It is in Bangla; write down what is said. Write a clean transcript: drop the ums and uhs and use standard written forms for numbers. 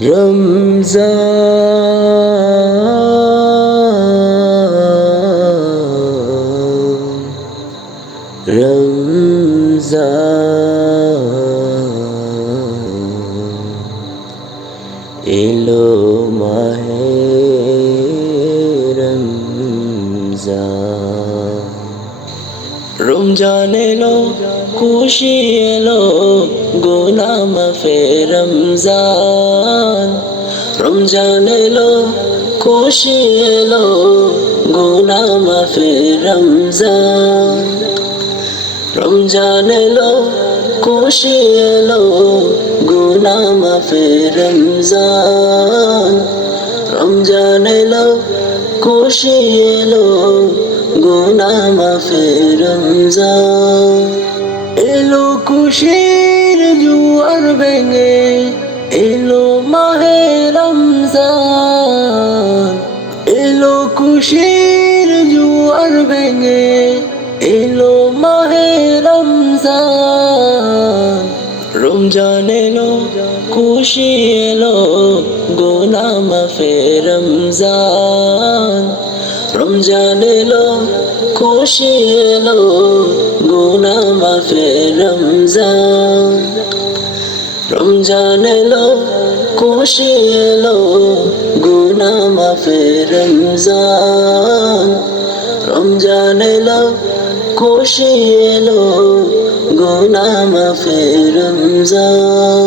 রমজান রমজান এলো মাহে রমজান। রমজান এলো খুশি এলো গুনাহ মাফে রমজান। রমজান এলো খুশি এলো গুনাহ মাফে রমজান। রমজান এলো খুশি এলো গুনাহ মাফে রমজান। রমজান এলো খুশি এলো গুনাহ মাফে রমজান। এলো খুশির জোয়ার ভেঙে এলো মাহে রমজান। এলো খুশির জোয়ার ভেঙে এলো মাহে রমজান। রমজান এলো খুশি এলো গুনাহ মাফে রমজান। রমজান এলো খুশি এলো গুনাহ মাফে রমজান। রমজান এলো খুশি এলো গুনাহ মাফে রমজান। রমজান এলো খুশি এলো গুনাহ মাফে রমজান।